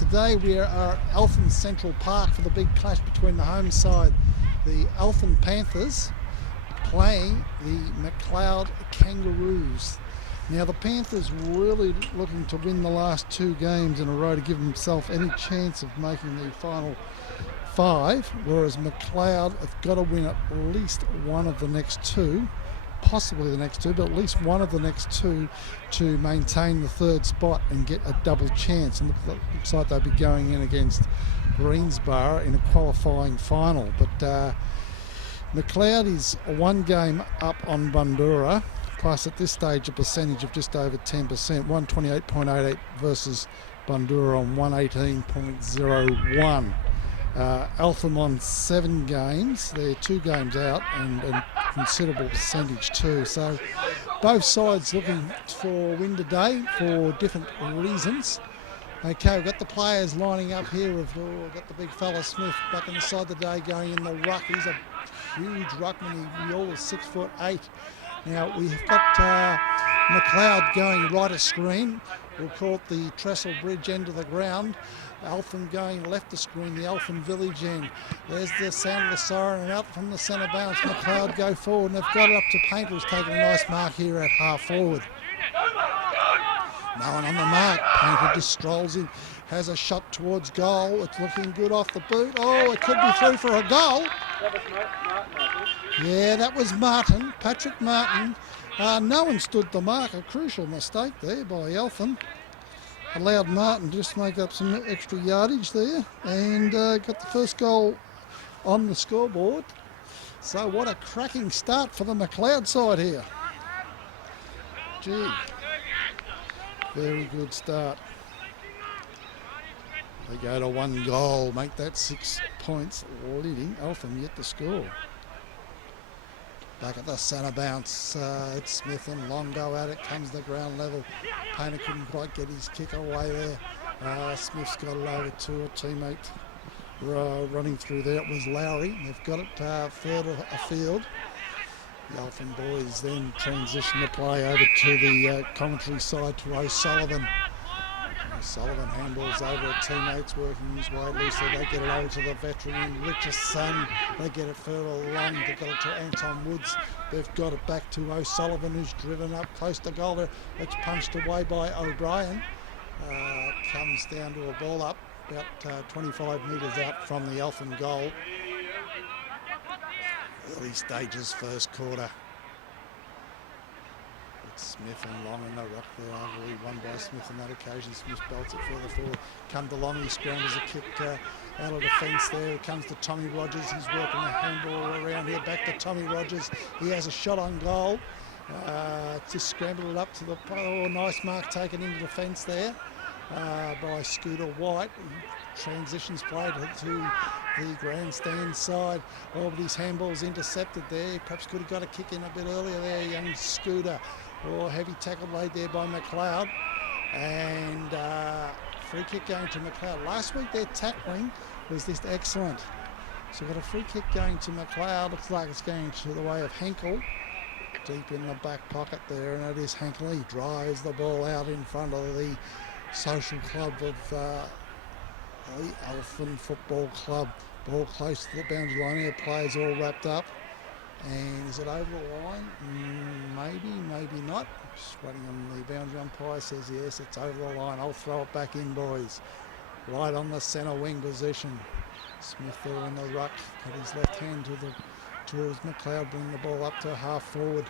Today we are at Eltham Central Park for the big clash between the home side, the Eltham Panthers, playing the Macleod Kangaroos. Now the Panthers really looking to win the last two games in a row to give themselves any chance of making the final five, whereas Macleod have got to win at least one of the next two, possibly the next two, but at least one of the next two to maintain the third spot and get a double chance. And looks like they'll be going in against Greensborough in a qualifying final. But Macleod is one game up on Bundoora, plus at this stage a percentage of just over 10%, 128.88 versus Bundoora on 118.01. Eltham on 7 games, they're 2 games out and considerable percentage too. So both sides looking for a win today for different reasons. Okay, we've got the players lining up here. We've got the big fella Smith back on the side today going in the ruck. He's a huge ruckman. He all is 6'8". Now we've got Macleod going right of screen. We'll call it the Trestle Bridge end of the ground. Eltham going left of screen, the Eltham Village end. There's the sound of the siren, and out from the centre bounce, Macleod go forward, and they've got it up to Painter, who's taking a nice mark here at half forward. No one on the mark. Painter just strolls in, has a shot towards goal. It's looking good off the boot. Oh, it could be through for a goal. Yeah, that was Martin, Patrick Martin. No one stood the mark. A crucial mistake there by Eltham. Allowed Martin to just make up some extra yardage there and got the first goal on the scoreboard. So what a cracking start for the Macleod side here. Gee, very good start. They go to 1 goal, make that 6 points, leading Eltham yet to score. Back at the centre bounce, it's Smith and Longo at it, comes the ground level. Painter couldn't quite get his kick away there. Smith's got it over to a teammate running through there. It was Lowry. They've got it further afield. The Eltham boys then transition the play over to the commentary side to O'Sullivan. O'Sullivan handballs over at teammates, working his way loose, so they get it over to the veteran Richardson. They get it further along, they got it to Anton Woods. They've got it back to O'Sullivan, who's driven up close to goal there. It's punched away by O'Brien. Comes down to a ball up about 25 metres out from the Eltham goal. Early stages, first quarter. Smith and Long in the ruck there, arguably won by Smith on that occasion. Smith belts it further forward. Comes along, he scrambles a kick out of the fence there. It comes to Tommy Rogers. He's working a handball around here. Back to Tommy Rogers. He has a shot on goal. Just scrambled it up to the nice mark taken into the fence there by Scooter White. Transitions played to the grandstand side. Oh, but his handball's intercepted there. Perhaps could have got a kick in a bit earlier there, young Scooter. Heavy tackle laid there by Macleod, and free kick going to Macleod. Last week their tackling was just excellent. So we've got a free kick going to Macleod. Looks like it's going to the way of Henkel. Deep in the back pocket there, and it is Henkel. He drives the ball out in front of the social club of the Eltham Football Club. Ball close to the boundary line here. Players all wrapped up. And is it over the line? Maybe, maybe not. Just waiting on the boundary umpire, says yes, it's over the line. I'll throw it back in, boys. Right on the centre wing position. Smith there in the ruck, got his left hand towards Macleod, bring the ball up to half forward.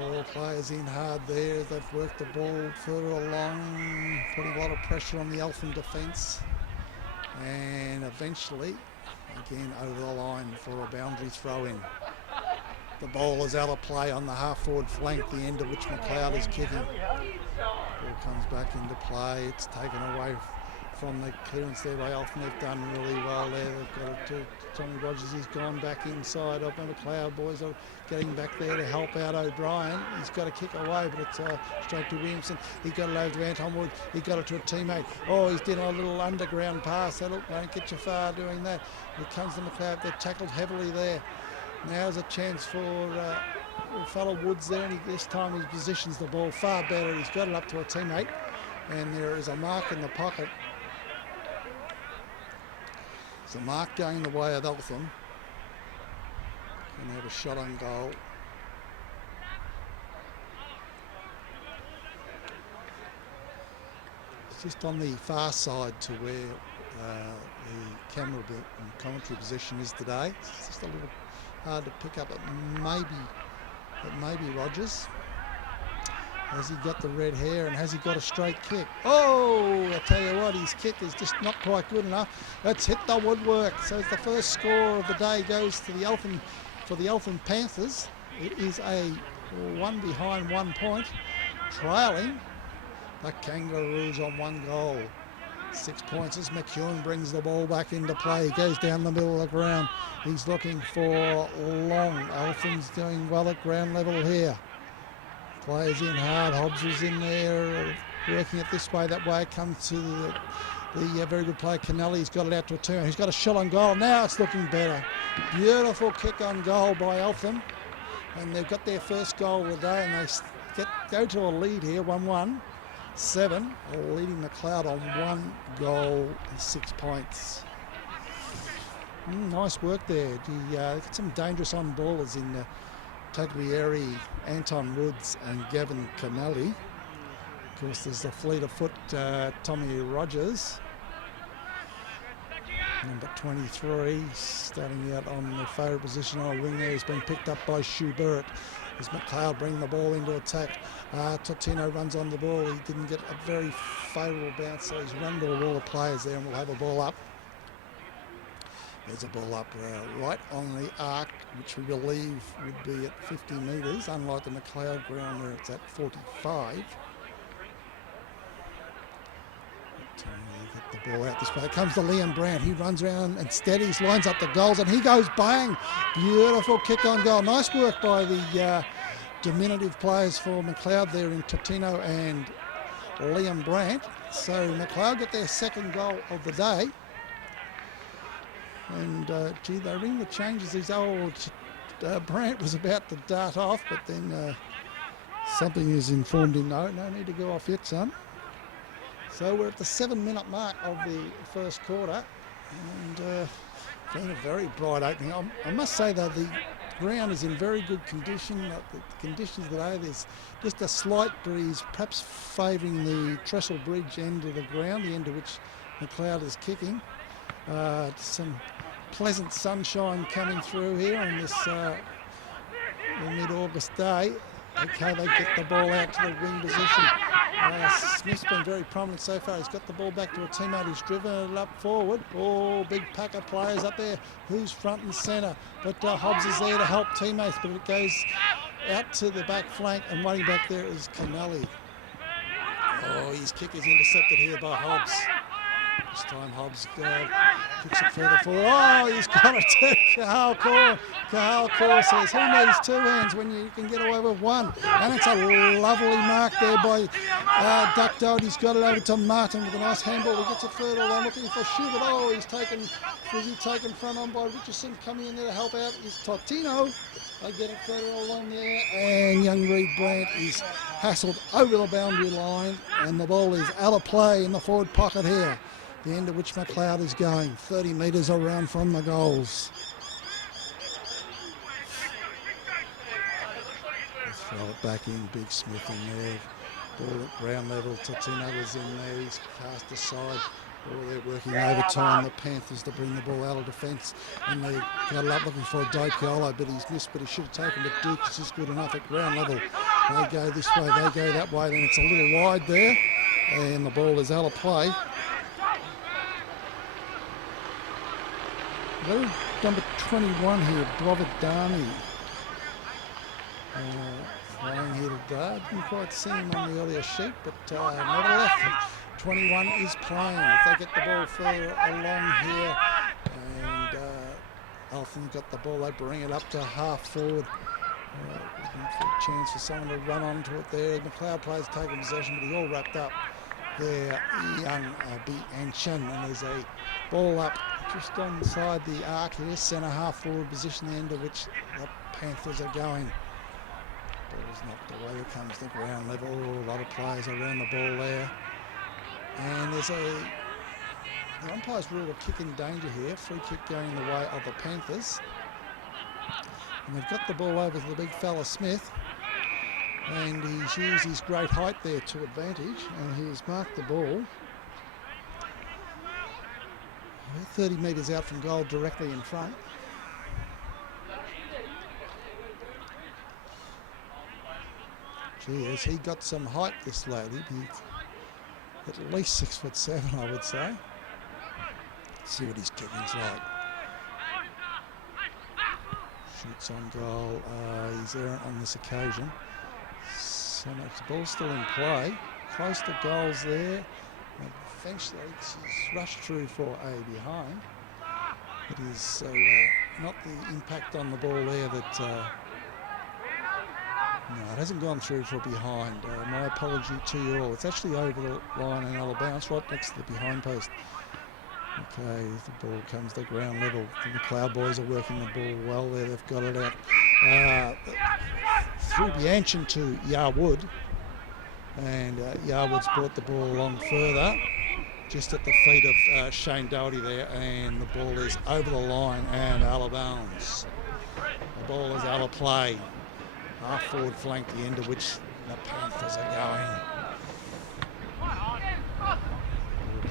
All players in hard there. They've worked the ball further along, putting a lot of pressure on the Eltham defence. And eventually, again over the line for a boundary throw in. The ball is out of play on the half forward flank, the end of which Macleod is kicking. Ball comes back into play. It's taken away from the clearance there by Eltham. They've done really well there. They've got it to Tommy Rogers. He's gone back inside. I remember Macleod boys are getting back there to help out O'Brien. He's got a kick away, but it's straight to Williamson. He got it over to Anton Wood. He got it to a teammate. Oh, he's doing a little underground pass. That won't get you far doing that. It comes to Macleod. They're tackled heavily there. Now's a chance for fellow Woods there, and this time he positions the ball far better. He's got it up to a teammate. and there is a mark in the pocket. There's a mark going the way of Eltham. And they have a shot on goal. It's just on the far side to where the camera and commentary position is today. It's just a little hard to pick up. It may be Rogers. Has he got the red hair and has he got a straight kick? Oh, I tell you what, his kick is just not quite good enough. It's hit the woodwork. So the first score of the day goes to the Eltham, for the Eltham Panthers. It is a 1 behind 1 point, trailing the Kangaroos on 1 goal. 6 points as McEwen brings the ball back into play. He goes down the middle of the ground. He's looking for long. Eltham's doing well at ground level here. Players in hard. Hobbs was in there, working it this way, that way. It comes to the very good player Kennelly. He's got it out to a turn. He's got a shot on goal. Now it's looking better. Beautiful kick on goal by Eltham. And they've got their first goal of the day, and they go to a lead here, 1-1. 7, leading Macleod on 1 goal, 6 points. Nice work there. Got some dangerous on ballers in Taglieri, Anton Woods and Gavin Kennelly. Of course, there's the fleet of foot Tommy Rogers. Number 23, starting out on the favourite position on a wing there. He's been picked up by Schubert. As Macleod bring the ball into attack. Totino runs on the ball. He didn't get a very favourable bounce, so he's run to a wall of players there, and we'll have a ball up. There's a ball up right on the arc, which we believe would be at 50 metres, unlike the Macleod ground where it's at 45. Get the ball out this way. It comes to Liam Brandt. He runs around and steadies, lines up the goals, and he goes bang. Beautiful kick on goal. Nice work by the diminutive players for Macleod there in Totino and Liam Brandt. So Macleod get their second goal of the day. And they ring the changes. These old Brandt was about to dart off, but then something has informed him, no need to go off yet, son. So we're at the 7-minute mark of the first quarter, and been a very bright opening. I must say though, the ground is in very good condition. The conditions today, there's just a slight breeze, perhaps favouring the Trestle Bridge end of the ground, the end of which Macleod is kicking. Some pleasant sunshine coming through here on this mid-August day. Okay, they get the ball out to the wing position. Smith's been very prominent so far. He's got the ball back to a teammate who's driven it up forward. Oh, big pack of players up there. Who's front and centre? But Hobbs is there to help teammates, but it goes out to the back flank, and waiting back there is Kennelly. Oh, his kick is intercepted here by Hobbs. This time Hobbs kicks it further forward. Oh, he's got it to Kahal Kaur. Kahal Kaur says, who needs 2 hands when you can get away with 1? And it's a lovely mark there by Duck Dodd. He's got it over to Martin with a nice handball. He gets it further along, looking for Schubert. Oh, he's taken front on by Richardson. Coming in there to help out is Totino. They get it further along there, and young Reed Brandt is hassled over the boundary line, and the ball is out of play in the forward pocket here. The end of which Macleod is going, 30 metres around from the goals. Let's throw it back in, Big Smith in there. Ball at ground level, Totino was in there, he's cast aside. Oh, they're working overtime, the Panthers, to bring the ball out of defence. And they got it up looking for a Dopiolo, but he's missed, but he should have taken it. Dukes is good enough at ground level. They go this way, they go that way, then it's a little wide there. And the ball is out of play. Number 21 here, Brovidani. Playing here today. I didn't quite see him on the earlier sheet, but nevertheless, 21 is playing. If they get the ball further along here, and Eltham got the ball, they bring it up to half forward. Looking for a chance for someone to run onto it there. The Macleod players taking possession, but he's all wrapped up there. Young Bianchin, and there's a ball up just on the side the arc here, centre half forward position, the end of which the Panthers are going. Ball's knocked away, it comes to ground level, a lot of players around the ball there. And there's the umpire's ruled a kick in danger here. Free kick going the way of the Panthers. And they've got the ball over to the big fella Smith. And he's used his great height there to advantage. And he's marked the ball 30 metres out from goal, directly in front. Gee, has he got some height, this lad? He'd be at least 6'7", I would say. Let's see what his kicking's like. Shoots on goal. He's errant on this occasion. So much, the ball's still in play. Close to goals there. And eventually he's rushed through for a behind. It is not the impact on the ball there that... no, it hasn't gone through for a behind. My apology to you all. It's actually over the line and out of bounds right next to the behind post. Okay, the ball comes to ground level. The Macleod boys are working the ball well there. They've got it out through Bianchin to Yarwood. And Yarwood's brought the ball along further, just at the feet of Shane Doherty there. And the ball is over the line and out of bounds. The ball is out of play. Half forward flank, the end of which the Panthers are going.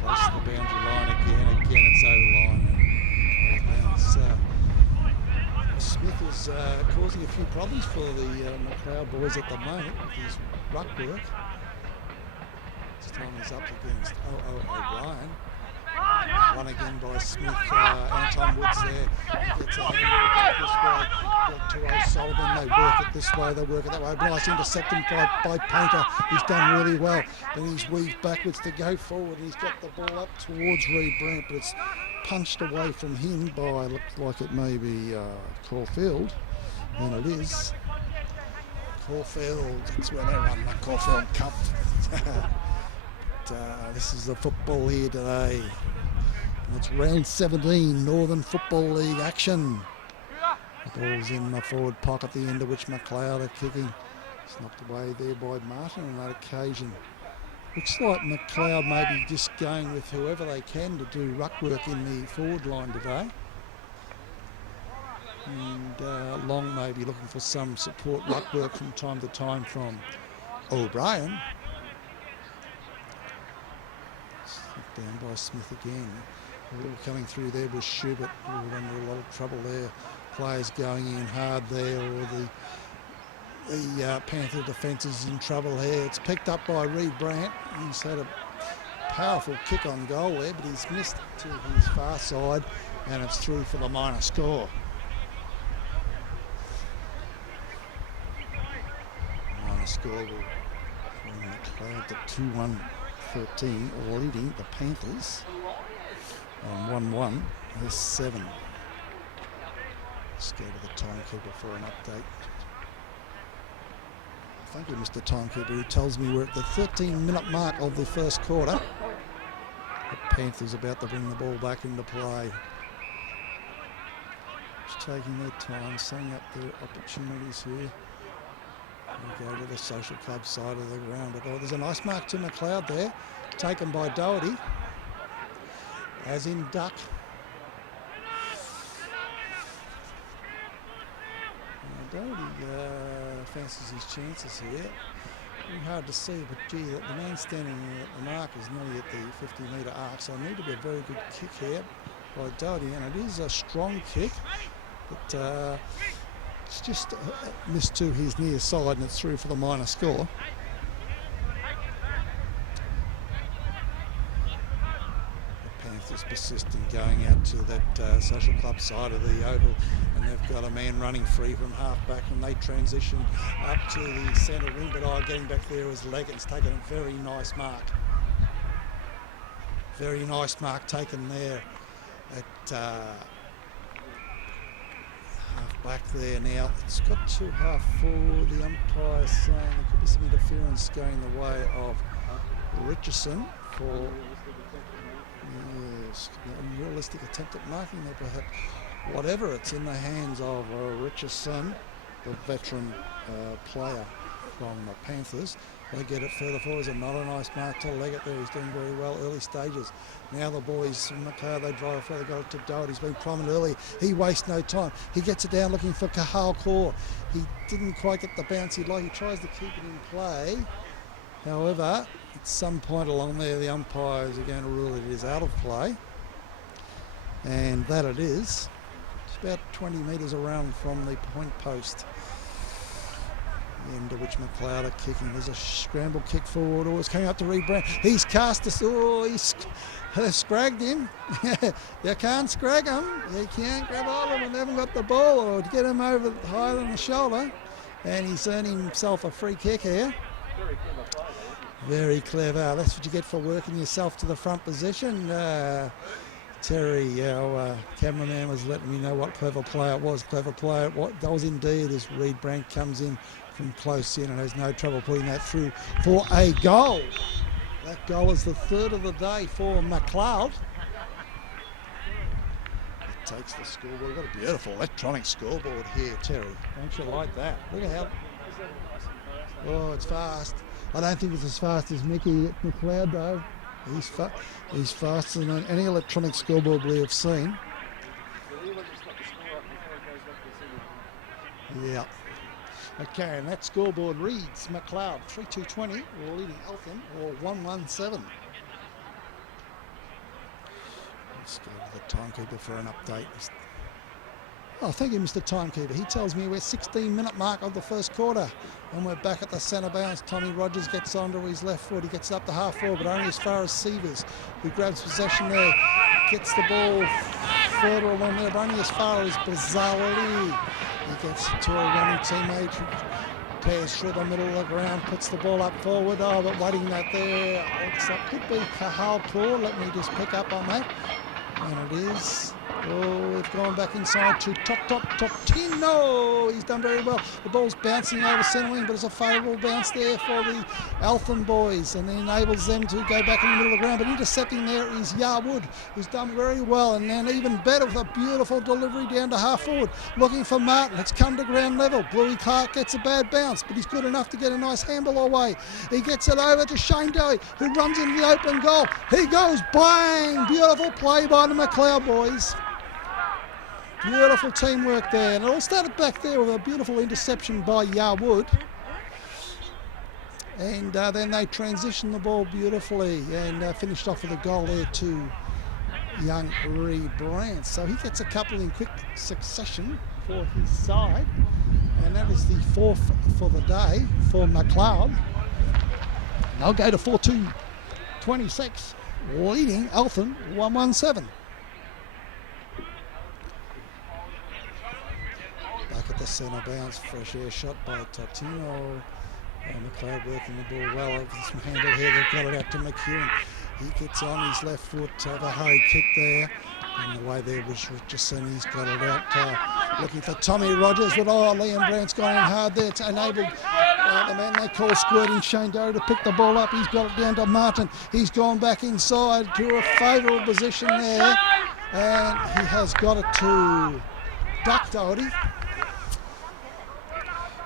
Close to the boundary line again it's over the line. And Smith is causing a few problems for the Macleod boys at the moment with his ruck work. This time he's up against O'Brien. One again by Smith. Anton Woods there. He gets a handball back this way. To O'Sullivan. They work it this way. They work it that way. Nice intercepting by Painter. He's done really well. Then he's weaved backwards to go forward. He's got the ball up towards Reed Brandt, but it's punched away from him by, looks like it may be Caulfield. And it is. Caulfield. That's where they run the Caulfield Cup. This is the football here today. It's round 17, Northern Football League action. The ball's in the forward pocket, the end of which Macleod are kicking. It's knocked away there by Martin on that occasion. Looks like Macleod may be just going with whoever they can to do ruck work in the forward line today. And Long may be looking for some support ruck work from time to time from O'Brien. Down by Smith again. Coming through there was Schubert. Under a lot of trouble there. Players going in hard there, or the Panther defence is in trouble here. It's picked up by Reed Brandt. He's had a powerful kick on goal there, but he's missed to his far side, and it's through for the minor score. Minor score will bring Macleod to 2-1-13, leading the Panthers on 1-1. There's 7. Let's go to the timekeeper for an update. Thank you, Mr. Timekeeper, who tells me we're at the 13-minute mark of the first quarter. The Panthers about to bring the ball back into play. Just taking their time, setting up their opportunities here. We'll go to the social club side of the ground. But there's a nice mark to Macleod there, taken by Doherty, as in Duck. Doherty fancies his chances here. Very hard to see, but gee, the man standing at the mark is nearly at the 50-metre arc, so it need to be a very good kick here by Doherty, and it is a strong kick, but it's just missed to his near side, and it's through for the minor score. The Panthers persist in going out to that social club side of the oval, and they've got a man running free from half-back, and they transition up to the centre wing, but getting back there was Leggett's taken a very nice mark. Very nice mark taken there at half-back there now. It's got to half forward. The umpire saying there could be some interference going the way of Richardson for an unrealistic attempt at marking there, perhaps. Whatever, it's in the hands of Richardson, the veteran player from the Panthers. They get it further forward. It's not a nice mark to Leggett there. He's doing very well early stages. Now the boys from Macleod, they drive further, got it to Doherty. He's been prominent early. He wastes no time. He gets it down looking for Cahal Core. He didn't quite get the bounce he'd like. He tries to keep it in play. However, at some point along there, the umpires are going to rule it is out of play. And that it is. It's about 20 metres around from the point post, into which Macleod are kicking. There's a scramble kick forward. Oh, it's coming up to Reed Brown. He's cast us. Oh, he's scragged him. You can't scrag him. You can't grab hold of him. They haven't got the ball or to get him over higher than the shoulder. And he's earning himself a free kick here. Very clever. That's what you get for working yourself to the front position. Terry, our cameraman, was letting me know what clever play it was. Clever play it was indeed, as Reed Brandt comes in from close in and has no trouble putting that through for a goal. That goal is the third of the day for Macleod. It takes the scoreboard. We've got a beautiful electronic scoreboard here, Terry. Don't you like that? Look at how... Oh, it's fast. I don't think it's as fast as Mickey at Macleod, though. He's faster than any electronic scoreboard we have seen. Yeah. Okay, and that scoreboard reads Macleod 3-2-20, leading Eltham, or 1-1-7. Let's go to the timekeeper for an update. Oh, thank you, Mr. Timekeeper. He tells me we're 16-minute mark of the first quarter, and we're back at the centre bounce. Tommy Rogers gets onto his left foot. He gets up to half forward, but only as far as Sievers, who grabs possession there, gets the ball further along there, but only as far as Bazzali. He gets to a running teammate who tears through the middle of the ground, puts the ball up forward. Oh, but waiting that there, looks like could be Cahal Core. Let me just pick up on that. And it is. Oh, we've gone back inside to Tino. He's done very well. The ball's bouncing over centre wing, but it's a favourable bounce there for the Eltham boys, and it enables them to go back in the middle of the ground. But intercepting there is Yarwood, who's done very well, and then even better with a beautiful delivery down to half forward, looking for Martin. It's come to ground level. Bluey Clark gets a bad bounce, but he's good enough to get a nice handball away. He gets it over to Shane Dowie, who runs into the open goal. He goes bang! Beautiful play by the Macleod boys. Beautiful teamwork there, and it all started back there with a beautiful interception by Yarwood, and then they transitioned the ball beautifully and finished off with a goal there to young Reed Brandt. So he gets a couple in quick succession for his side, and that is the fourth for the day for Macleod. They'll go to 4-2-26, leading Eltham 1-1-7. Back at the centre bounce, fresh air shot by Totino. Macleod working the ball well over this handle here. They've got it out to McEwen. He gets on his left foot, a hurry kick there. And the way there was Richardson. He's got it out, looking for Tommy Rogers. But Liam Brandt's gone in hard there to enable the man they call squirting, Shane Dowie, to pick the ball up. He's got it down to Martin. He's gone back inside to a favourable position there. And he has got it to Duck Doherty.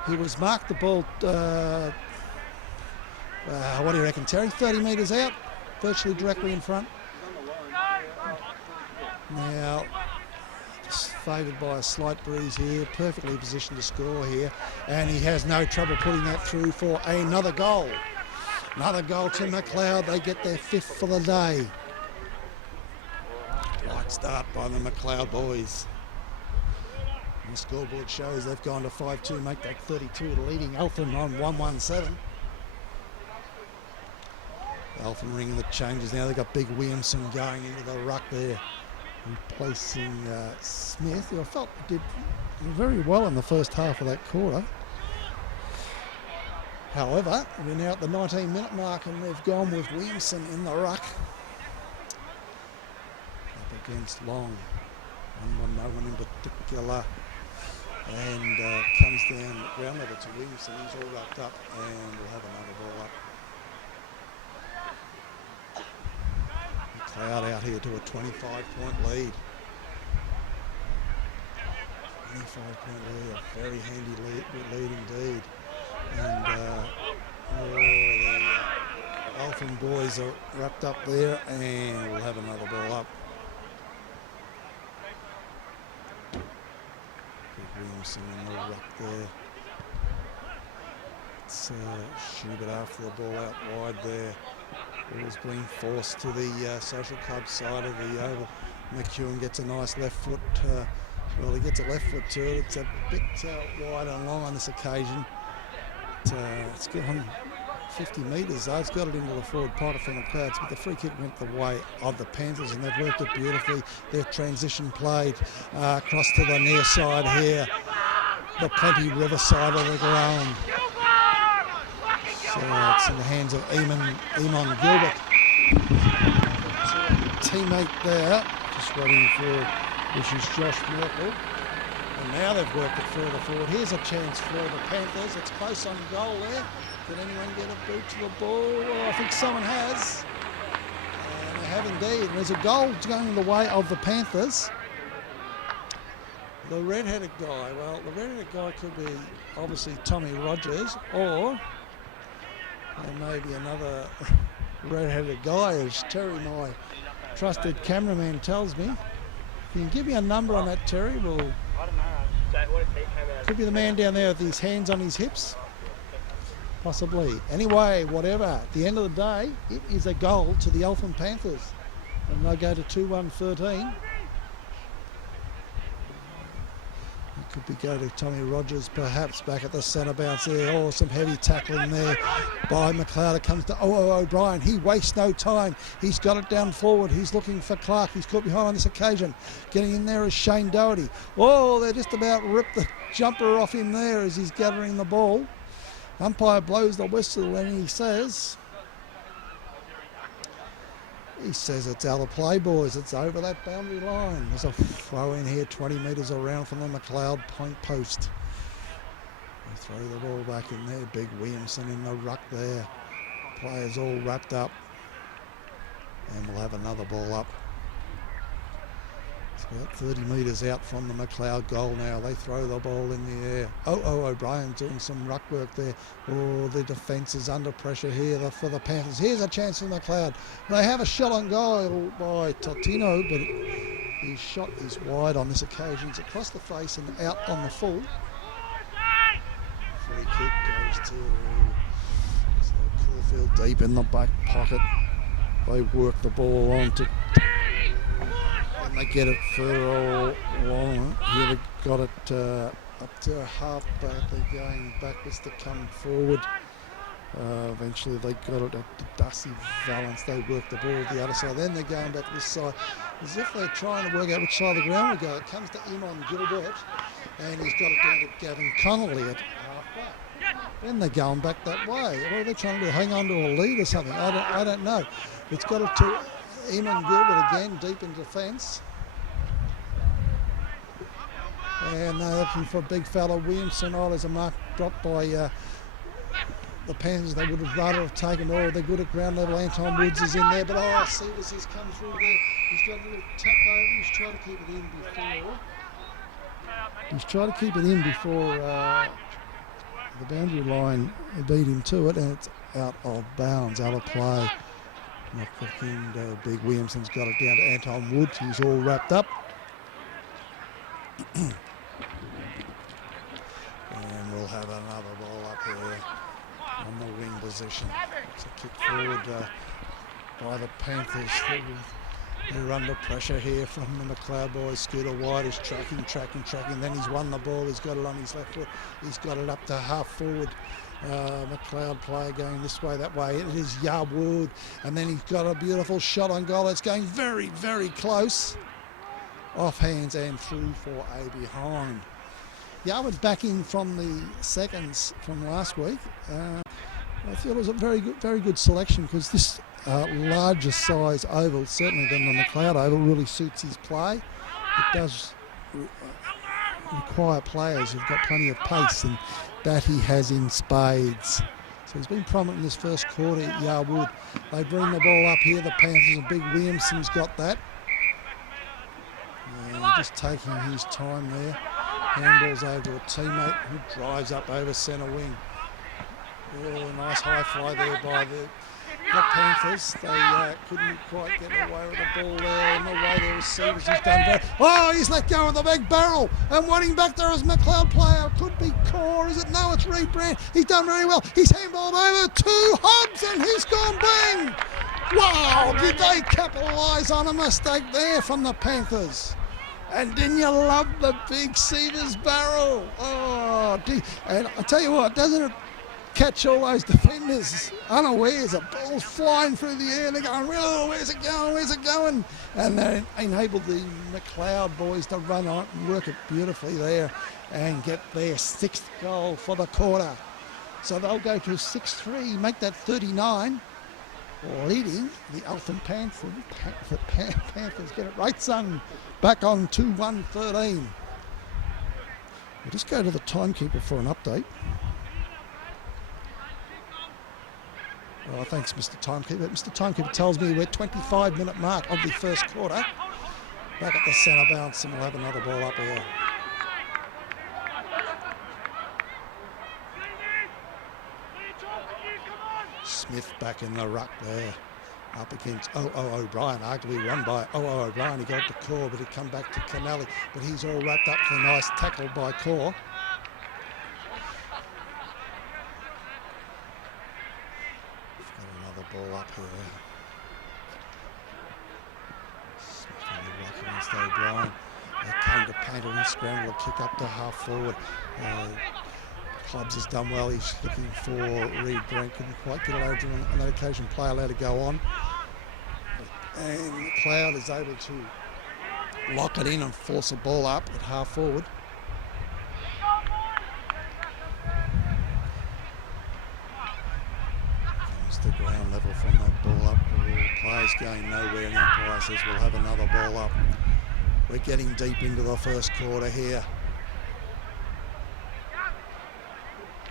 He was marked the ball, what do you reckon, Terry? 30 metres out, virtually directly in front. Now, just favoured by a slight breeze here, perfectly positioned to score here, and he has no trouble putting that through for another goal. Another goal to Macleod. They get their fifth for the day. Light start by the Macleod boys. The scoreboard shows they've gone to 5-2, make that 32, leading Eltham on 1-1-7. Eltham ringing the changes now. They've got Big Williamson going into the ruck there, replacing Smith, who I felt did very well in the first half of that quarter. However, we're now at the 19-minute mark and they've gone with Williamson in the ruck. Up against Long. No one in particular. And comes down ground level to Williamson. He's all wrapped up and we'll have another ball up. Macleod out here to a 25-point lead. 25-point lead, a very handy lead indeed. And Oh, the Eltham boys are wrapped up there, and we'll have another ball up. Williamson in the ruck there. It's Schubert after the ball out wide there. Ball's being forced to the social club side of the oval. McEwen gets a nice left foot. Well, he gets a left foot to it. It's a bit wide and long on this occasion. It's gone 50 metres though. It's got it into the forward pocket for Macleod, but the free kick went the way of the Panthers, and they've worked it beautifully. They've transition played across to the near side here, the Plenty River side of the ground. So it's in the hands of Eamon Gilbert. Teammate there, just waiting for, which is Josh Merkel. And now they've worked it further forward. Here's a chance for the Panthers. It's close on goal there. Can anyone get a boot to the ball? Well, I think someone has. And they have indeed. There's a goal going the way of the Panthers. The red-headed guy, well, the red-headed guy could be obviously Tommy Rogers, or there may be another red-headed guy, as Terry, my trusted cameraman, tells me. If you can give me a number on that, Terry, well, could be the man down there with his hands on his hips. Possibly. Anyway, whatever. At the end of the day, it is a goal to the Eltham Panthers. And they'll go to 2-1-13. It could be go to Tommy Rogers, perhaps, back at the centre bounce there. Oh, some heavy tackling there by Macleod. It comes to O'Brien. He wastes no time. He's got it down forward. He's looking for Clark. He's caught behind on this occasion. Getting in there is Shane Doherty. Oh, they just about ripped the jumper off him there as he's gathering the ball. Umpire blows the whistle and he says it's out of play, boys. It's over that boundary line. There's a throw in here 20 metres around from the Macleod point post. They throw the ball back in there. Big Williamson in the ruck there. Players all wrapped up. And we'll have another ball up. It's about 30 metres out from the Macleod goal now. They throw the ball in the air. O'Brien doing some ruck work there. Oh, the defence is under pressure here for the Panthers. Here's a chance for Macleod. They have a shot on goal by Totino, but his shot is wide on this occasion. It's across the face and out on the full. Free kick goes to Caulfield deep in the back pocket. They work the ball on to... And they get it further along. Here they've got it up to half back. They're going backwards to come forward. Eventually they got it up to Dusty Valance. They work the ball to the other side. Then they're going back to this side as if they're trying to work out which side of the ground we go. It comes to Eamon Gilbert and he's got it down to Gavin Connolly at half back. Then they're going back that way. What are they trying to do? Hang on to a lead or something? I don't know. It's got it to Eamon Gilbert again, deep in defence. And they're looking for big fella Williamson. Oh, there's a mark dropped by the Panthers. They would have rather have taken. Oh, they're good at ground level. Anton Woods is in there, but Severs has come through there. He's got a little tap over. He's trying to keep it in before. He's trying to keep it in before the boundary line beat him to it, and it's out of bounds, out of play. Not looking, big Williamson's got it down to Anton Woods. He's all wrapped up. And we'll have another ball up here on the wing position. It's a kick forward by the Panthers. They're under pressure here from the Macleod boys. Scooter White is tracking. Then he's won the ball. He's got it on his left foot. He's got it up to half forward. Macleod player going this way, that way. It is Yarwood. And then he's got a beautiful shot on goal. It's going very, very close. Off hands and through for a behind. Yarwood back in from the seconds from last week. I feel it was a very good selection because this larger size oval, certainly than the Macleod oval, really suits his play. It does require players who've got plenty of pace, and that he has in spades. So he's been prominent in this first quarter at Yarwood. They bring the ball up here, the Panthers, and big Williamson's got that. And just taking his time there. Handballs over to a teammate who drives up over centre wing. Oh, nice high fly there by the Panthers. They couldn't quite get away with the ball there. In the way there was Severs, who's done very... Oh, he's let go of the big barrel. And waiting back there is Macleod player. Could be Core, is it? No, it's Reed Brand. He's done very well. He's handballed over to Hobbs and he's gone bang. Wow, did they capitalise on a mistake there from the Panthers? And didn't you love the big Severs barrel? Oh, and I tell you what, doesn't it catch all those defenders unawares? A ball's flying through the air and they're going, oh, where's it going, where's it going? And they enabled the Macleod boys to run on it and work it beautifully there and get their 6th goal for the quarter. So they'll go to 6-3, make that 39, leading the Eltham Panthers. The Panthers get it right, son, back on 2-1-13. We'll just go to the timekeeper for an update. Oh, thanks, Mr. Timekeeper. Mr. Timekeeper tells me we're 25-minute mark of the first quarter. Back at the centre bounce, and we'll have another ball up here. Smith back in the ruck there. Up against O'Brien, arguably won by O'Brien. He got the Core, but he come back to Canelli. But he's all wrapped up for a nice tackle by Core. Ball up here. Smith on the ruck against O'Brien. They came to Painter and scramble a kick up to half forward. Hobbs has done well. He's looking for Reed Brent. Couldn't quite get it over on that occasion. Play allowed to go on. And Macleod is able to lock it in and force a ball up at half forward. The ground level from that ball up. The players going nowhere and the umpire says we'll have another ball up. We're getting deep into the first quarter here.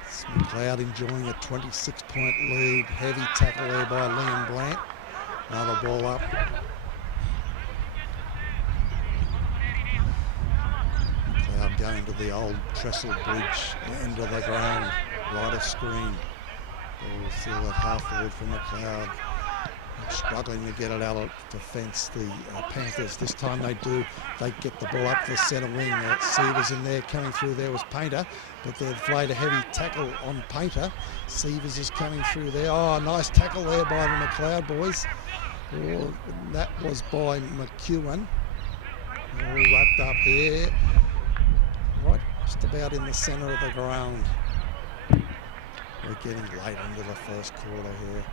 It's Macleod enjoying a 26-point lead. Heavy tackle there by Liam Blant. Another ball up. Macleod going to the old Trestle Bridge, end of the ground, right of screen. Ball still at half forward from Macleod. Struggling to get it out of defence, the Panthers. This time they do. They get the ball up the centre wing. Severs in there, coming through there was Painter, but they've laid a heavy tackle on Painter. Severs is coming through there. Oh, nice tackle there by the Macleod boys. Oh, that was by McEwen. All wrapped up here. Right just about in the centre of the ground. We're getting late into the first quarter here.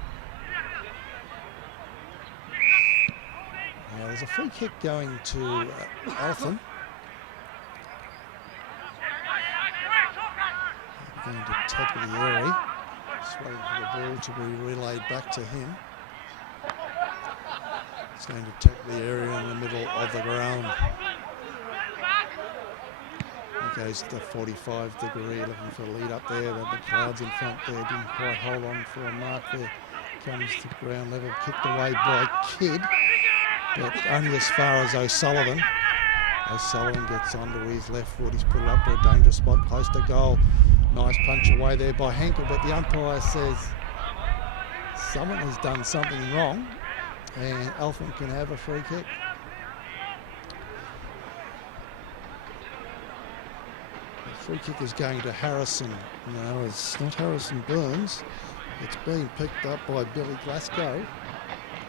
Now there's a free kick going to Eltham. We're going to tackle the area. Just waiting for the ball to be relayed back to him. He's going to tackle the area in the middle of the ground. He goes to the 45-degree, looking for a lead up there, but the crowd's in front there, didn't quite hold on for a mark there. Comes to ground level, kicked away by Kidd, but only as far as O'Sullivan. O'Sullivan gets onto his left foot, he's put it up to a dangerous spot, close to goal. Nice punch away there by Henkel, but the umpire says someone has done something wrong, and Eltham can have a free kick. Free kick is going to Harrison. No, it's not Harrison Burns. It's being picked up by Billy Glasgow.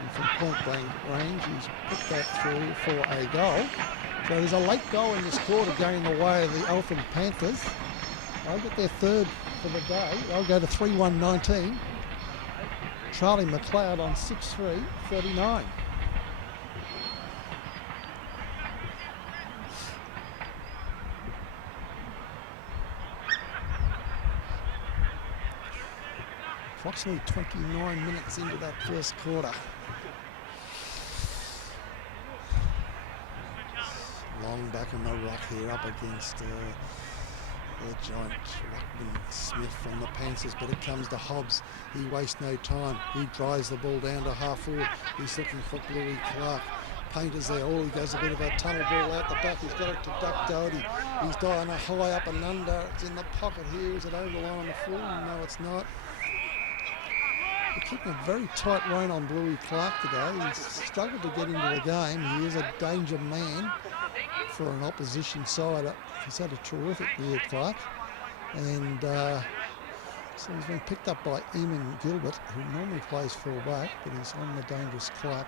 And from point blank range, he's put that through for a goal. So there's a late goal in this quarter going the way of the Eltham Panthers. They'll get their third for the day. They'll go to 3-1-19. Charlie Macleod on 6-3, 39. Approximately 29 minutes into that first quarter. Long back in the ruck here up against the giant ruckman Smith from the Panthers, but it comes to Hobbs. He wastes no time. He drives the ball down to half forward. He's looking for Bluey Clark. Painter's there. Oh, he goes a bit of a tunnel ball out the back. He's got it to Duck Doherty. He's dying a high up and under. It's in the pocket here. Is it over the line on the full? No, it's not. We're keeping a very tight rein on Bluey Clark today. He's struggled to get into the game. He is a danger man for an opposition side. He's had a terrific year, Clark. And so he's been picked up by Eamon Gilbert, who normally plays full back, but he's on the dangerous Clark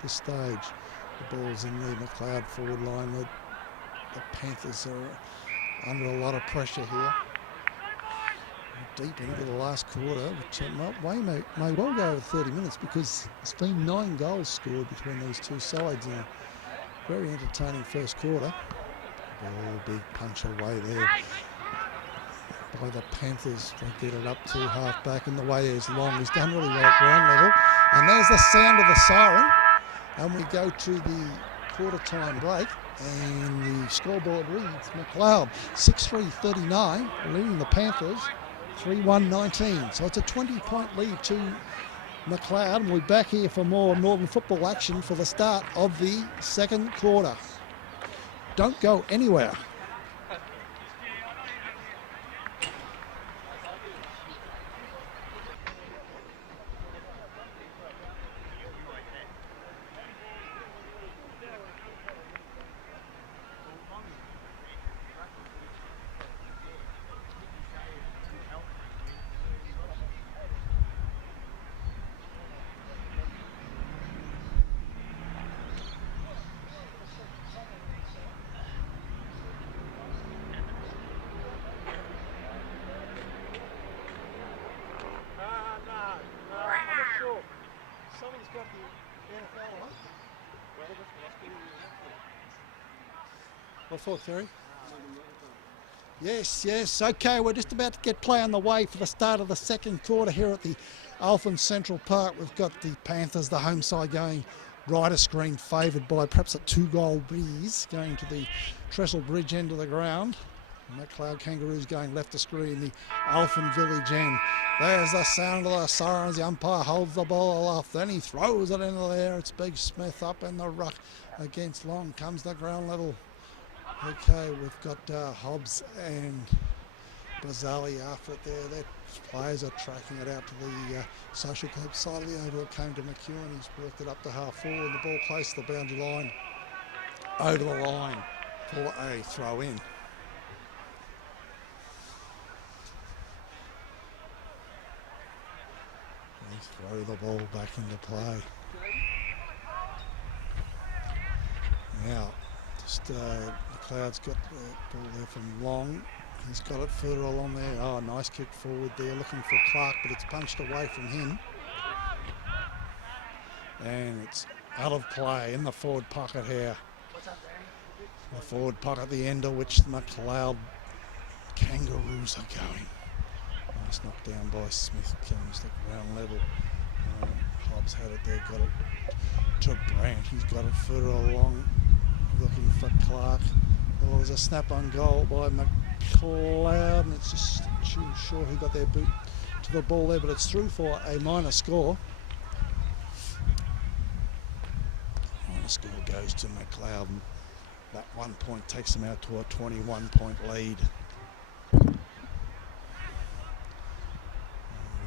this stage. The ball's in the Macleod forward line. The Panthers are under a lot of pressure here. Deep into the last quarter, which may well go over 30 minutes because it's been 9 goals scored between these two sides in a very entertaining first quarter. Big punch away there by the Panthers. They get it up to half back, and the way is long. He's done really well at ground level. And there's the sound of the siren. And we go to the quarter time break. And the scoreboard reads Macleod 6-3-39, leading the Panthers 3-1-19. So it's a 20-point lead to Macleod. And we're back here for more Northern football action for the start of the second quarter. Don't go anywhere. What for, Terry? Yes. Okay, we're just about to get play on the way for the start of the second quarter here at the Eltham Central Park. We've got the Panthers, the home side, going right of screen, favoured by perhaps a 2-goal breeze, going to the Trestle Bridge end of the ground. Macleod Kangaroos going left of screen, the Eltham Village end. There's the sound of the sirens. The umpire holds the ball off. Then he throws it into there. It's Big Smith up in the ruck against Long. Comes the ground level. Okay, we've got Hobbs and Bazzali after it there. Their players are tracking it out to the social club side of the oval. It came to McEwen. He's worked it up to half forward. The ball close to the boundary line. Over the line for a throw in. They throw the ball back into play. Now, Macleod's got the ball there from Long. He's got it further along there. Oh, nice kick forward there, looking for Clark, but it's punched away from him. And it's out of play in the forward pocket here. The forward pocket, the end of which the Macleod Kangaroos are going. Nice knocked down by Smith, comes to ground level. Hobbs had it there, got it to Brandt. He's got it further along, looking for Clark. Well, it was a snap-on goal by Macleod, and it's just too sure who got their boot to the ball there, but it's through for a minor score. Minor score goes to Macleod, and that 1 point takes them out to a 21-point lead.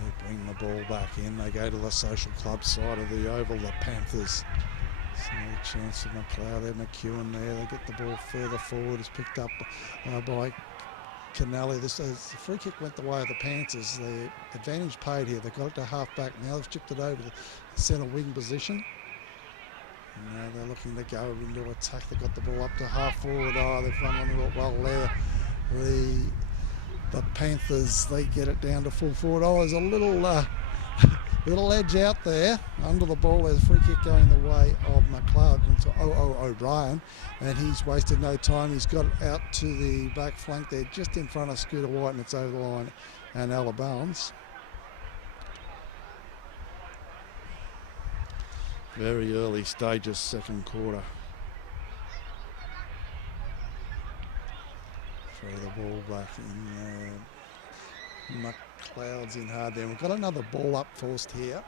They bring the ball back in. They go to the social club side of the oval, the Panthers. No chance of Macleod there. McEwen there. They get the ball further forward. It's picked up by Canelli. The free kick went the way of the Panthers. The advantage paid here. They got it to half back. Now they've chipped it over the centre wing position. And now they're looking to go into attack. They got the ball up to half forward. Oh, they've run on it well there. The Panthers, they get it down to full forward. Oh, there's a little edge out there under the ball. There's a free kick going the way of Macleod into O'Brien, and he's wasted no time. He's got it out to the back flank there, just in front of Scooter White, and it's over the line and out of bounds. Very early stages, second quarter. Throw the ball back in. Macleod's in hard there. We've got another ball up forced here,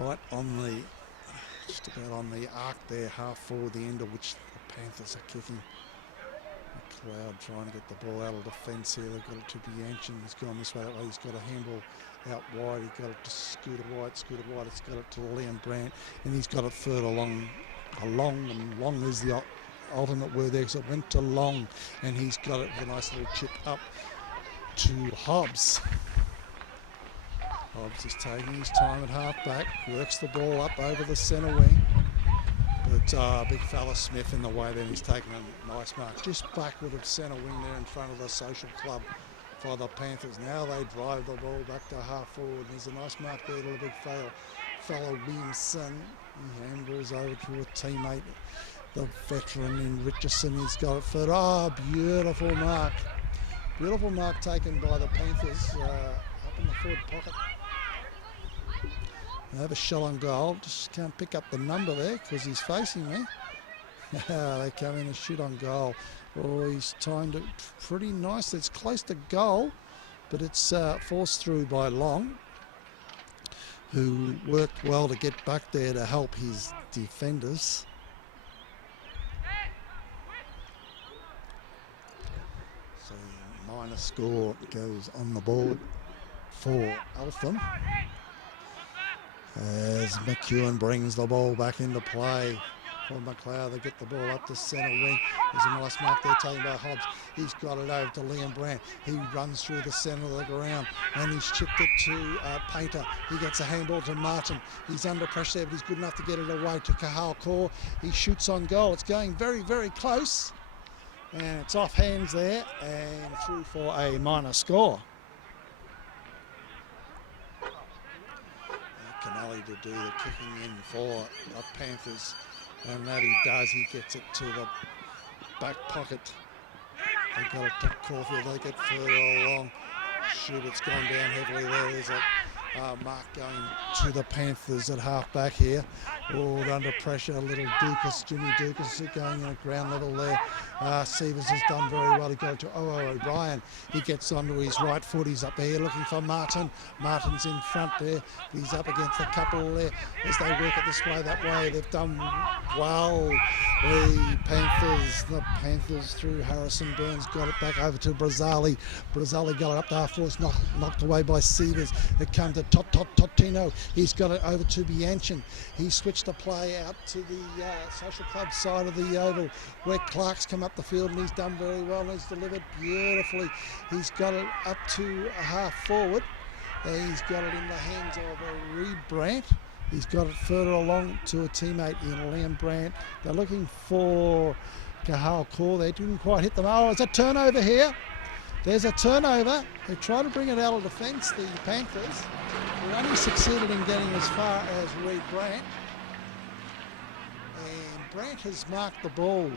right on the, just about on the arc there, half forward, the end of which the Panthers are kicking. Macleod trying to get the ball out of defence here. They've got it to Bianchin. He's gone this way, that way. He's got a handball out wide. He got it to Scooter White. It's got it to Liam Brandt, and he's got it further along, and long is the alternate word there, so it went to Long, and he's got it with a nice little chip up to Hobbs. Hobbs is taking his time at half-back, works the ball up over the centre wing, but big fella Smith in the way, then he's taken a nice mark just backward of centre wing there in front of the Social Club for the Panthers. Now they drive the ball back to half forward. There's a nice mark there to the big fellow Williamson. He handles over to a teammate, the veteran in Richardson. He's got it further. Oh, beautiful mark. Beautiful mark taken by the Panthers up in the forward pocket. They have a shot on goal. Just can't pick up the number there because he's facing me. They come in and shoot on goal. Oh, he's timed it pretty nice. It's close to goal, but it's forced through by Long, who worked well to get back there to help his defenders. So minor score goes on the board for Eltham as McEwen brings the ball back into play for Macleod. They get the ball up to centre wing. There's a nice mark there taken by Hobbs. He's got it over to Liam Brandt. He runs through the centre of the ground and he's chipped it to Painter. He gets a handball to Martin. He's under pressure there, but he's good enough to get it away to Cahal Kaur. He shoots on goal. It's going very, very close. And it's off hands there and through for a minor score. Canali to do the kicking in for the Panthers, and that he does. He gets it to the back pocket. They got it to Caulfield. They get further along. Shoot, it's gone down heavily there. There's a mark going to the Panthers at half back here. Oh, under pressure, a little Dukas, Jimmy Dukas going in at ground level there. Sievers has done very well. He got it to O'Brien. He gets onto his right foot. He's up there looking for Martin. Martin's in front there. He's up against a couple there as they work it this way, that way. They've done well. The Panthers through Harrison Burns got it back over to Brazzali. Brazzali got it up to half force, knocked away by Sievers. It comes to Totino. He's got it over to Bianchin. He switched the play out to the Social Club side of the oval where Clark's come up the field, and he's done very well and he's delivered beautifully. He's got it up to a half forward. He's got it in the hands of a Reed Brandt. He's got it further along to a teammate in Liam Brandt. They're looking for Cahal Kaur. They didn't quite hit them. Oh, it's a turnover here. There's a turnover. They try to bring it out of defence, the Panthers. They only succeeded in getting as far as Reed Brandt. And Brandt has marked the ball.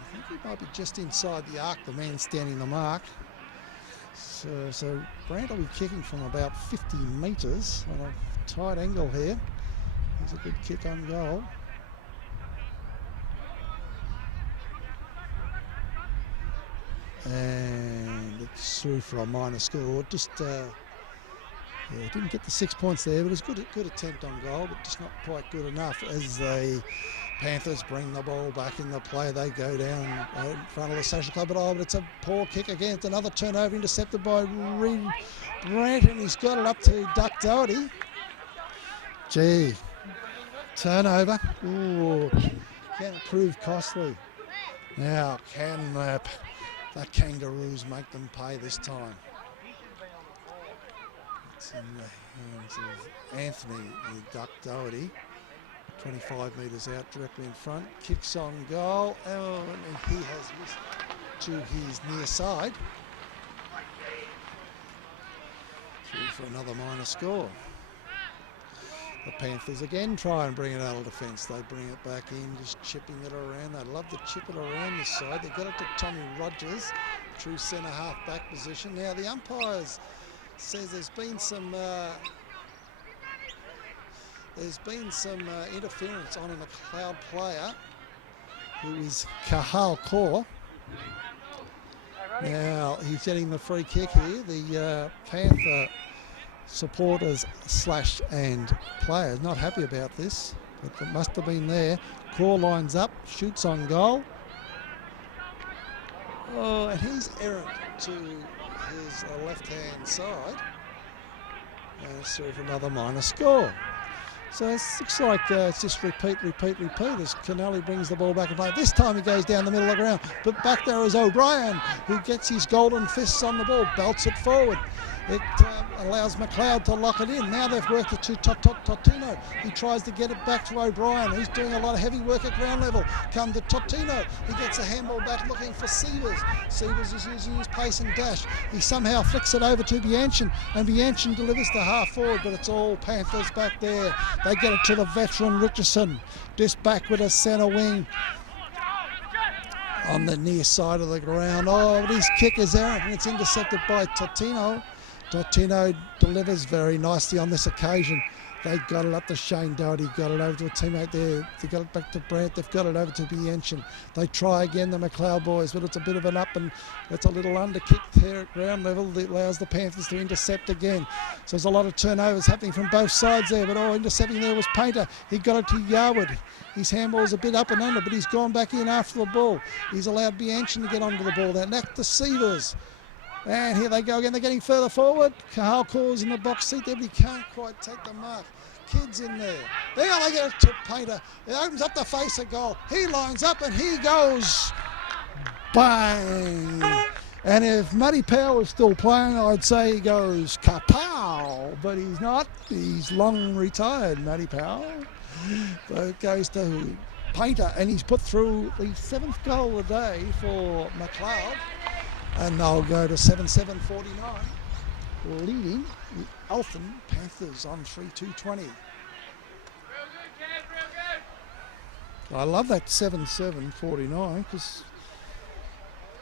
I think he might be just inside the arc, the man standing the mark. So Brandt will be kicking from about 50 metres on a tight angle here. He's a good kick on goal. And it's through for a minor score. Just didn't get the 6 points there, but it was good attempt on goal, but just not quite good enough as the Panthers bring the ball back in the play. They go down in front of the Social Club, but it's a poor kick again. It's another turnover intercepted by Reed Brandt, and he's got it up to Duck Doherty. Gee, turnover. Ooh, can it prove costly? Now, can the Kangaroos make them pay this time? It's in the hands of Anthony Duck Doherty. 25 metres out, directly in front. Kicks on goal, and he has missed to his near side. Through for another minor score. The Panthers again try and bring it out of defence. They bring it back in, just chipping it around. They love to chip it around this side. They got it to Tommy Rogers, true centre half back position. Now the umpires says there's been some interference on a Macleod player who is Cahal Kaur. Now he's getting the free kick here. The Panther supporters and players not happy about this, but it must have been there. Kaur lines up, shoots on goal. Oh, and he's errant to his left-hand side. And it's through for another minor score. So it looks like it's just repeat as Kennelly brings the ball back and play. This time he goes down the middle of the ground, but back there is O'Brien, who gets his golden fists on the ball, belts it forward. It allows Macleod to lock it in. Now they've worked it to Totino. He tries to get it back to O'Brien, who's doing a lot of heavy work at ground level. Come to Totino. He gets a handball back looking for Sievers. Sievers is using his pace and dash. He somehow flicks it over to Bianchin, and Bianchin delivers to half forward, but it's all Panthers back there. They get it to the veteran Richardson. Just back with a centre wing on the near side of the ground. Oh, but his kick is errant, and it's intercepted by Totino. Totino delivers very nicely on this occasion. They got it up to Shane Doherty, got it over to a teammate there. They got it back to Brandt, they've got it over to Bianchin. They try again, the Macleod boys, but it's a bit of an up and it's a little under kick there at ground level that allows the Panthers to intercept again. So there's a lot of turnovers happening from both sides there, but intercepting there was Painter. He got it to Yarwood. His handball's a bit up and under, but he's gone back in after the ball. He's allowed Bianchin to get onto the ball there. Knack to Sievers. And here they go again. They're getting further forward. Kahal calls in the box seat there, but he can't quite take the mark. Kids in there. There they get it to Painter. It opens up the face of goal. He lines up and he goes bang. And if Matty Powell was still playing, I'd say he goes kapow. But he's not. He's long retired, Matty Powell. So it goes to Painter, and he's put through the 7th goal of the day for Macleod. And they'll go to 7-7-49, leading the Eltham Panthers on 3-2-20. I love that 7-7-49 because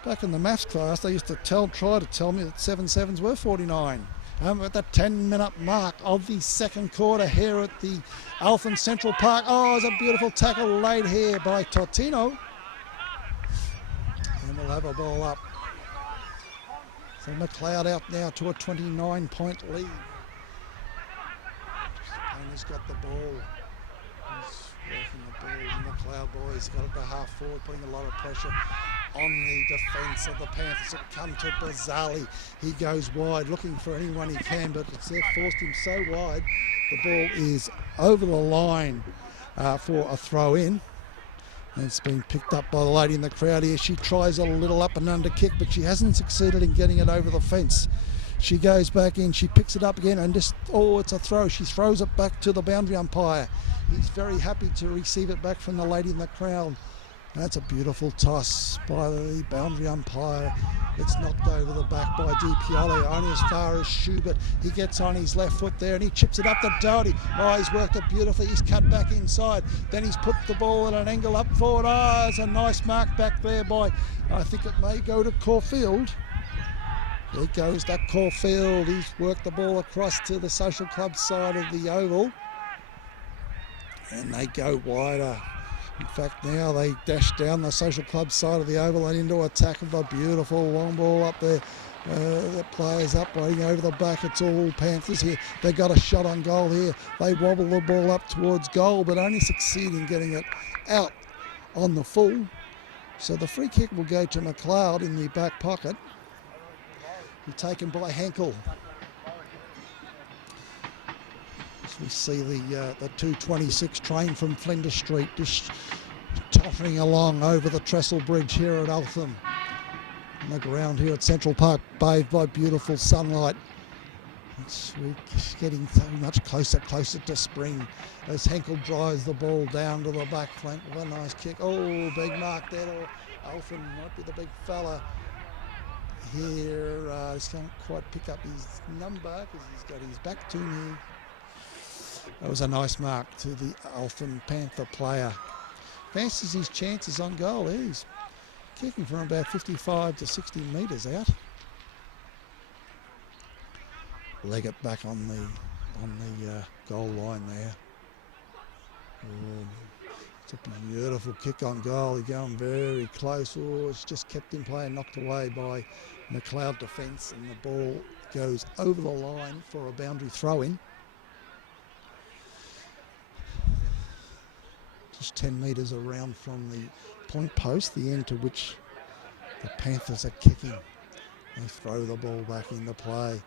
back in the maths class they used to try to tell me that 7-7s were 49. At the 10-minute mark of the second quarter here at the Eltham Central Park. Oh, it's a beautiful tackle laid here by Totino. And we'll have a ball up. So Macleod out now to a 29-point lead. Painter's got the ball. He's working the ball. The Macleod boys got it to half forward, putting a lot of pressure on the defence of the Panthers. It come to Bazali. He goes wide, looking for anyone he can, but they've forced him so wide. The ball is over the line for a throw-in. And it's been picked up by the lady in the crowd here. She tries a little up and under kick, but she hasn't succeeded in getting it over the fence. She goes back in, she picks it up again, and it's a throw. She throws it back to the boundary umpire. He's very happy to receive it back from the lady in the crowd. That's a beautiful toss by the boundary umpire. It's knocked over the back by DiPiolo, only as far as Schubert. He gets on his left foot there and he chips it up to Doherty. Oh, he's worked it beautifully. He's cut back inside. Then he's put the ball at an angle up forward. Oh, there's a nice mark back there by, I think it may go to Caulfield. There goes to Caulfield. He's worked the ball across to the social club side of the oval. And they go wider. In fact, now they dash down the social club side of the oval and into attack of a beautiful long ball up there. The players up, waiting over the back. It's all Panthers here. They got a shot on goal here. They wobble the ball up towards goal, but only succeed in getting it out on the full. So the free kick will go to Macleod in the back pocket. Be taken by Henkel. We see the 226 train from Flinders Street just tottering along over the Trestle Bridge here at Eltham. On the ground here at Central Park, bathed by beautiful sunlight. We're getting so much closer to spring as Henkel drives the ball down to the back flank with a nice kick. Oh, big mark there. Eltham might be the big fella here. Just can't quite pick up his number because he's got his back to me. That was a nice mark to the Eltham Panther player. Fancies his chances on goal. He's kicking from about 55 to 60 metres out. Leg it back on the goal line there. It's a beautiful kick on goal. He's going very close. Oh, it's just kept him playing, knocked away by Macleod defence, and the ball goes over the line for a boundary throw-in. Just 10 metres around from the point post, the end to which the Panthers are kicking. They throw the ball back into play.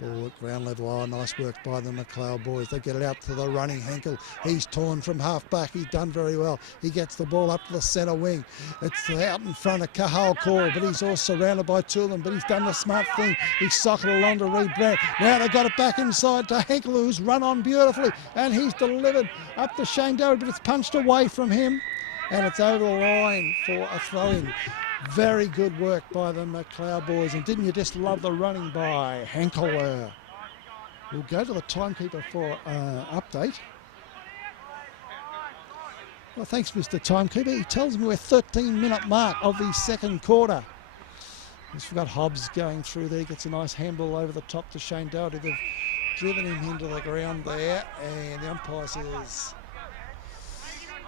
Ball at ground level. Oh, nice work by the Macleod boys. They get it out to the running Henkel. He's torn from half back. He's done very well. He gets the ball up to the centre wing. It's out in front of Cahal Core, but he's all surrounded by two of them. But he's done the smart thing. He's socked it along to Reed Brandt. Now they've got it back inside to Henkel, who's run on beautifully. And he's delivered up to Shane Doherty, but it's punched away from him. And it's over the line for a throw-in. Very good work by the Macleod boys. And didn't you just love the running by Henkel? We'll go to the timekeeper for update. Well, thanks, Mr. Timekeeper. He tells me we're 13-minute mark of the second quarter. We've got Hobbs going through there. Gets a nice handball over the top to Shane Doherty. They've driven him into the ground there. And the umpire says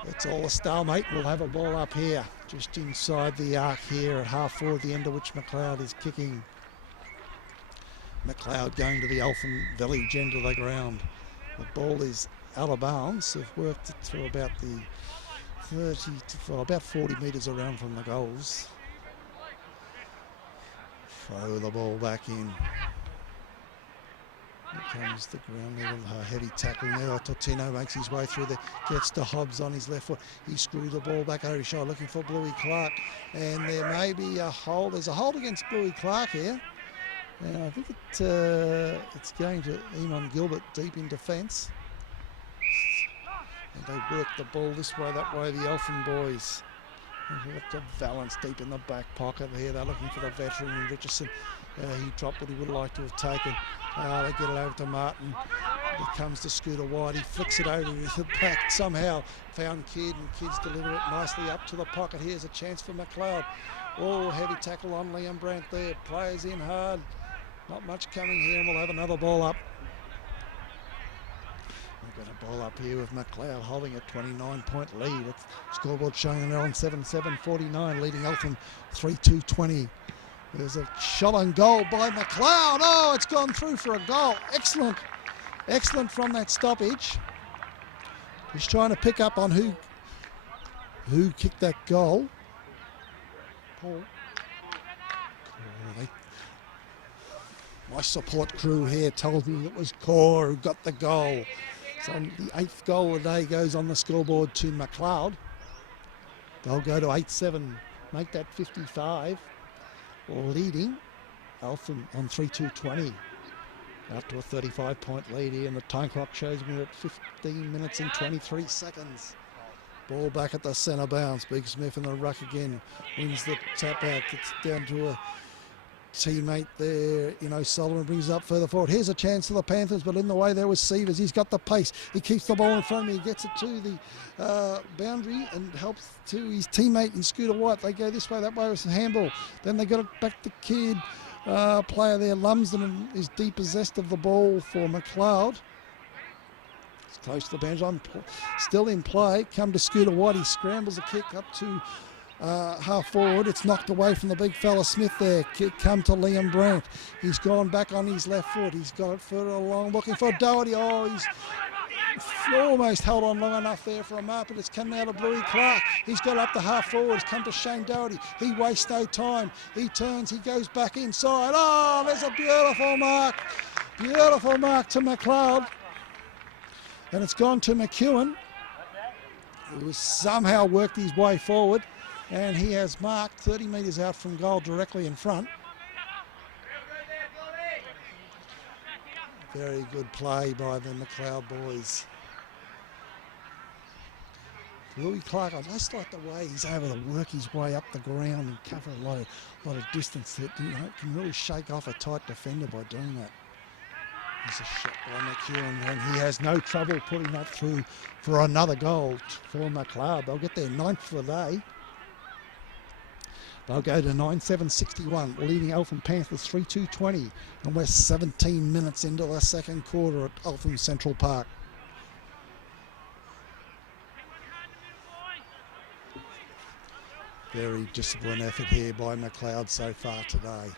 it's all a stalemate. We'll have a ball up here, just inside the arc here at half forward, the end of which Macleod is kicking. Macleod going to the Eltham Village end of the ground. The ball is out of bounds. They've worked it through about the 40 metres around from the goals. Throw the ball back in. Here comes the ground level, heavy tackle now. Totino makes his way through there, gets to Hobbs on his left foot. He screws the ball back over his shoulder, looking for Bluey Clark. And there may be a hold. There's a hold against Bluey Clark here. And I think it's going to Eamon Gilbert deep in defence. And they work the ball this way, that way, the Eltham boys. And we've got the Valance deep in the back pocket here. They're looking for the veteran Richardson. He dropped what he would like to have taken. They get it over to Martin. Here comes to Scooter White. He flicks it over with the back. Somehow found Kidd, and Kidd's delivered it nicely up to the pocket. Here's a chance for Macleod. Oh, heavy tackle on Liam Brandt there. Players in hard. Not much coming here, and we'll have another ball up. We've got a ball up here with Macleod holding a 29-point lead. It's scoreboard showing an Rn17 49, leading Eltham 3-2-20. There's a shot on goal by Macleod. Oh, it's gone through for a goal. Excellent. Excellent from that stoppage. He's trying to pick up on who kicked that goal. Paul. My support crew here told me it was Core who got the goal. So the 8th goal of the day goes on the scoreboard to Macleod. They'll go to 8-7, make that 55. Leading Eltham on 3-2-20. Up to a 35-point lead here, and the time clock shows me at 15 minutes and 23 seconds. Ball back at the centre bounce. Big Smith in the ruck again. Wins the tap out. Gets down to a teammate there. Solomon brings it up further forward. Here's a chance for the Panthers, but in the way there was Sievers. He's got the pace. He keeps the ball in front of him. He gets it to the boundary and helps to his teammate in Scooter White. They go this way, that way with some handball. Then they got it back to Kidd. Player there, Lumsden, is depossessed of the ball for Macleod. It's close to the boundary. Still in play. Come to Scooter White. He scrambles a kick up to half forward. It's knocked away from the big fella Smith there. Kick come to Liam Brandt. He's gone back on his left foot. He's got it further along, looking for Doherty. Oh, he's almost held on long enough there for a mark, but it's come out of Bluey Clark. He's got up to half forward. It's come to Shane Doherty. He wastes no time. He turns. He goes back inside. Oh, there's a beautiful mark. Beautiful mark to Macleod. And it's gone to McEwen, who has somehow worked his way forward. And he has marked 30 metres out from goal directly in front. Very good play by the Macleod boys. Louis Clark, I just like the way he's able to work his way up the ground and cover a lot of distance that can really shake off a tight defender by doing that. There's a shot by McEwen, and he has no trouble putting that through for another goal for Macleod. They'll get their 9th for the day. They'll go to 9-7-61, leading Eltham Panthers 3-2-20, and we're 17 minutes into the second quarter at Eltham Central Park. Very disciplined effort here by Macleod so far today.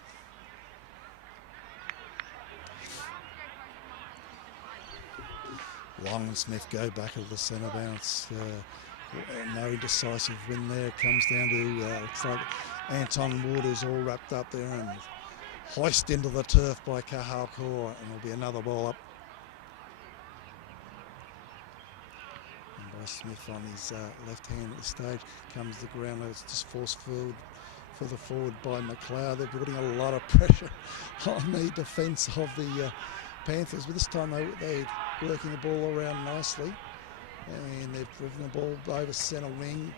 Long and Smith go back to the centre bounce. No indecisive win there. Comes down to it's like Anton Waters all wrapped up there, and hoist into the turf by Kahal Kaur, and there'll be another ball up. And by Smith on his left hand at the stage comes the ground. It's just forced forward for the forward by Macleod. They're putting a lot of pressure on the defence of the Panthers, but this time they're working the ball around nicely, and they've driven the ball over centre wing.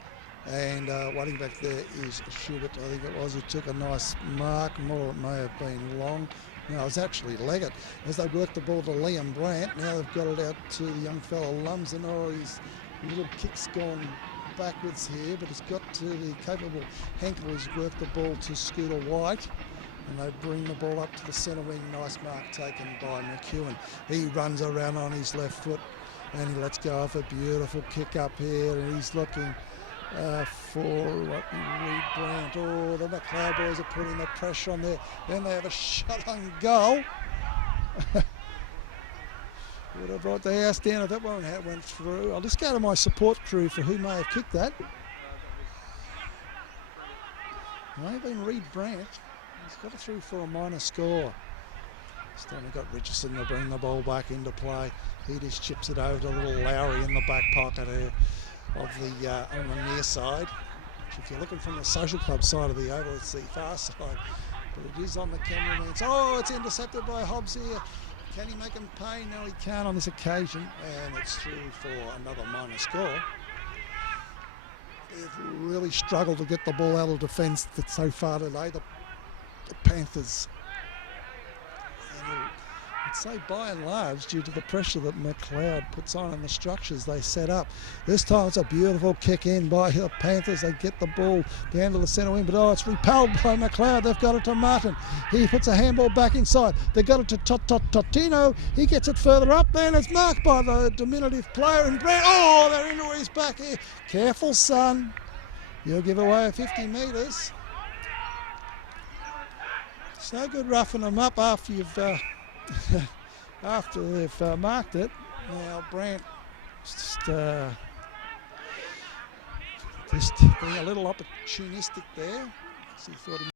And waiting back there is Schubert, I think it was, who took a nice mark. More, it may have been Long. No, it was actually Leggett. As they worked the ball to Liam Brandt, now they've got it out to the young fellow Lumsden. Oh, his little kick's gone backwards here, but it's got to the capable Henkel, who's worked the ball to Scooter White. And they bring the ball up to the centre wing. Nice mark taken by McEwen. He runs around on his left foot and he lets go of a beautiful kick up here, and he's looking for Reed Brandt. Oh, the Macleod boys are putting the pressure on there. Then they have a shot on goal. Would have brought the house down if that one went through. I'll just go to my support crew for who may have kicked that. It may have been Reed Brandt. He's got it through for a minor score. Still we've got Richardson to bring the ball back into play. He just chips it over to little Lowry in the back pocket here of the on the near side. Which if you're looking from the social club side of the oval, it's the far side. But it is on the cameraman's. Oh, it's intercepted by Hobbs here. Can he make him pay? No, he can't on this occasion. And it's through for another minor score. They've really struggled to get the ball out of defence so far today, the Panthers. And I'd say by and large, due to the pressure that Macleod puts on and the structures they set up. This time it's a beautiful kick in by the Panthers. They get the ball down to the centre wing, but oh, it's repelled by Macleod. They've got it to Martin. He puts a handball back inside. They got it to Totino. He gets it further up there, and it's marked by the diminutive player in Brent. Oh, they're into his back here. Careful, son. You'll give away 50 metres. It's no good roughing them up after you've after they've marked it. Now Brandt just being a little opportunistic there. He thought he